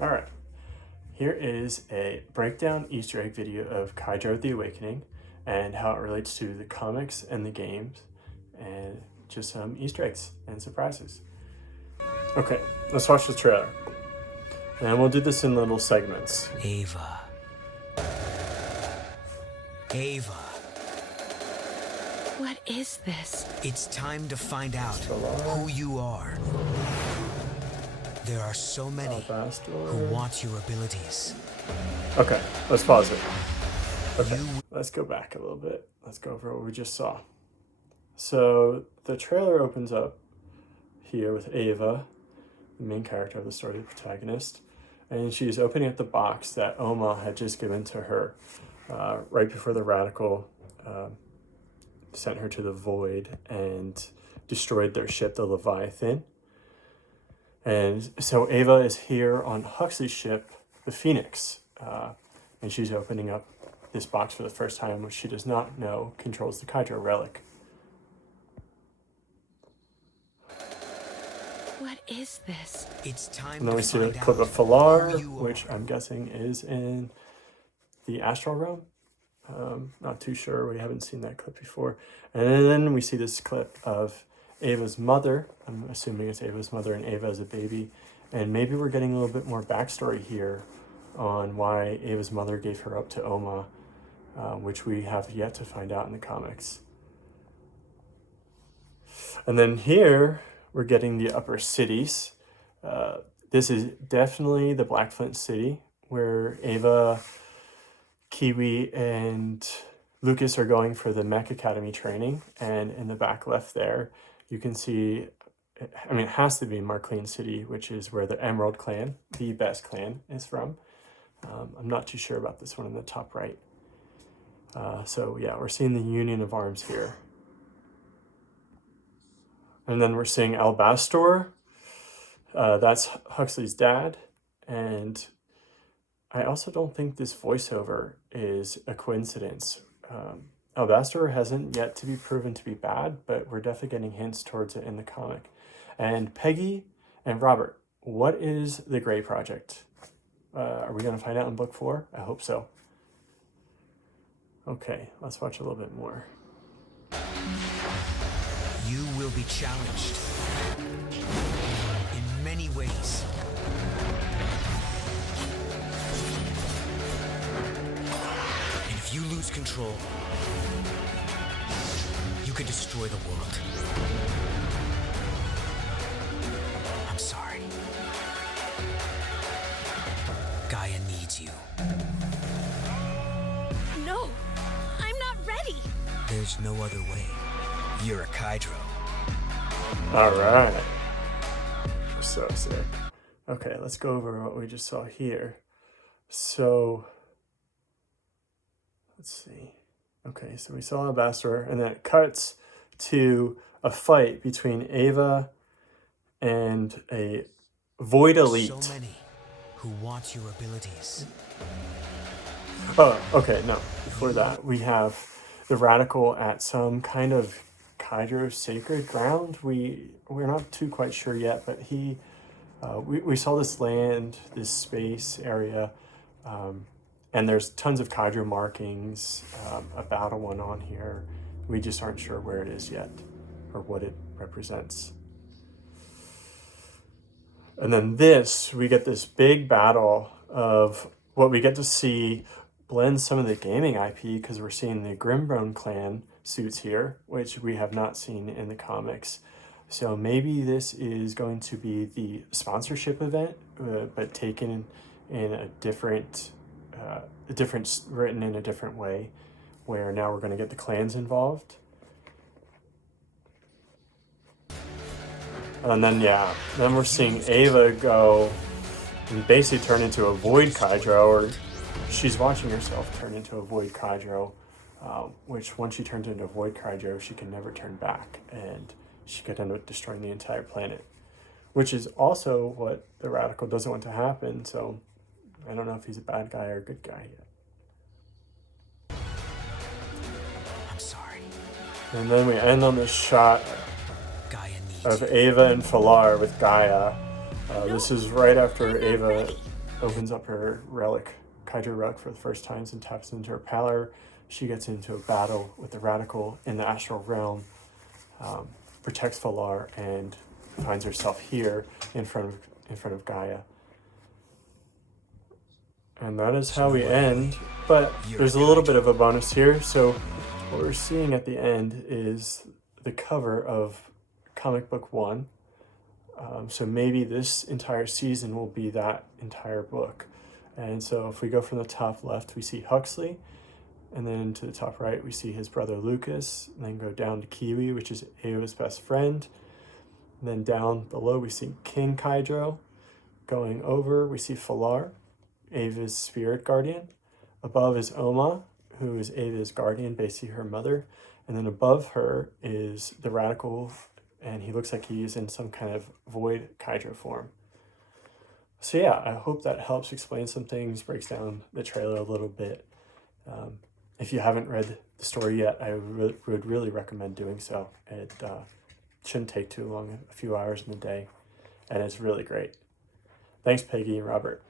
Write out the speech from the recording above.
Alright, here is a breakdown Easter egg video of Kaidro the Awakening and how it relates to the comics and the games, and just some Easter eggs and surprises. Okay, let's watch the trailer. And we'll do this in little segments. Ava. Ava. What is this? It's time to find out who you are. There are so many who want your abilities. Okay, let's pause it. Okay, let's go back a little bit. Let's go over what we just saw. So the trailer opens up here with Ava, the main character of the story, the protagonist, and she's opening up the box that Oma had just given to her right before the Radical sent her to the Void and destroyed their ship, the Leviathan. And so Ava is here on Huxley's ship, the Phoenix, and she's opening up this box for the first time, which she does not know controls the Kaidro relic. What is this? It's time And then to we see a find clip out of Familar, who you which are. I'm guessing is in the Astral Realm. Not too sure, we haven't seen that clip before. And then we see this clip of Ava's mother. I'm assuming it's Ava's mother and Ava as a baby. And maybe we're getting a little bit more backstory here on why Ava's mother gave her up to Oma, which we have yet to find out in the comics. And then here, we're getting the upper cities. This is definitely the Black Flint city where Ava, Kiwi, and Lucas are going for the Mech Academy training. And in the back left there, you can see, I mean, it has to be Marclean City, which is where the Emerald clan, the best clan, is from. I'm not too sure about this one in the top right. So yeah, we're seeing the Union of Arms here. And then we're seeing Albastor. That's Huxley's dad. And I also don't think this voiceover is a coincidence. Albastor hasn't yet to be proven to be bad, but we're definitely getting hints towards it in the comic. And Peggy and Robert, what is the Grey Project? Are we going to find out in book 4? I hope so. Okay, let's watch a little bit more. You will be challenged in many ways. And if you lose control, you could destroy the world. I'm sorry. Gaia needs you. No, I'm not ready. There's no other way. You're a Kaidro. All right. So sick. Okay, let's go over what we just saw here. So, let's see. Okay, so we saw Ambassador, and then it cuts to a fight between Ava and a Void Elite. So many who want your abilities. Oh, okay, no. Before that, we have the Radical at some kind of Kaidro sacred ground. We're not too quite sure yet, but we saw this land, this space area, and there's tons of Kaidro markings. A battle went on here. We just aren't sure where it is yet or what it represents. And then we get this big battle of what we get to see blend some of the gaming IP, because we're seeing the Grimbrone clan suits here, which we have not seen in the comics. So maybe this is going to be the sponsorship event, but taken in a different, written in a different way, where now we're going to get the clans involved. And then, then we're seeing Ava go and basically turn into a Void Kaidro, or she's watching herself turn into a Void Kaidro, which once she turns into a Void Kaidro, she can never turn back, and she could end up destroying the entire planet, which is also what the Radical doesn't want to happen. So I don't know if he's a bad guy or a good guy yet. I'm sorry. And then we end on this shot Gaia needs of you. Ava and Familar with Gaia. This is right after Ava opens up her relic, Kaidro relic, for the first time and taps into her power. She gets into a battle with the Radical in the astral realm, protects Familar, and finds herself here in front of Gaia. And that is how we end, but there's a little bit of a bonus here. So what we're seeing at the end is the cover of comic book 1. So maybe this entire season will be that entire book. And so if we go from the top left, we see Huxley, and then to the top right, we see his brother Lucas, and then go down to Kiwi, which is Ava's best friend. And then down below, we see King Kaidro. Going over, we see Familar, Ava's spirit guardian. Above is Oma, who is Ava's guardian, basically her mother. And then above her is the Radical, and he looks like he's in some kind of void Kaidro form. So yeah, I hope that helps explain some things, breaks down the trailer a little bit. If you haven't read the story yet, I would really recommend doing so. It shouldn't take too long, a few hours in the day, and it's really great. Thanks, Peggy and Robert.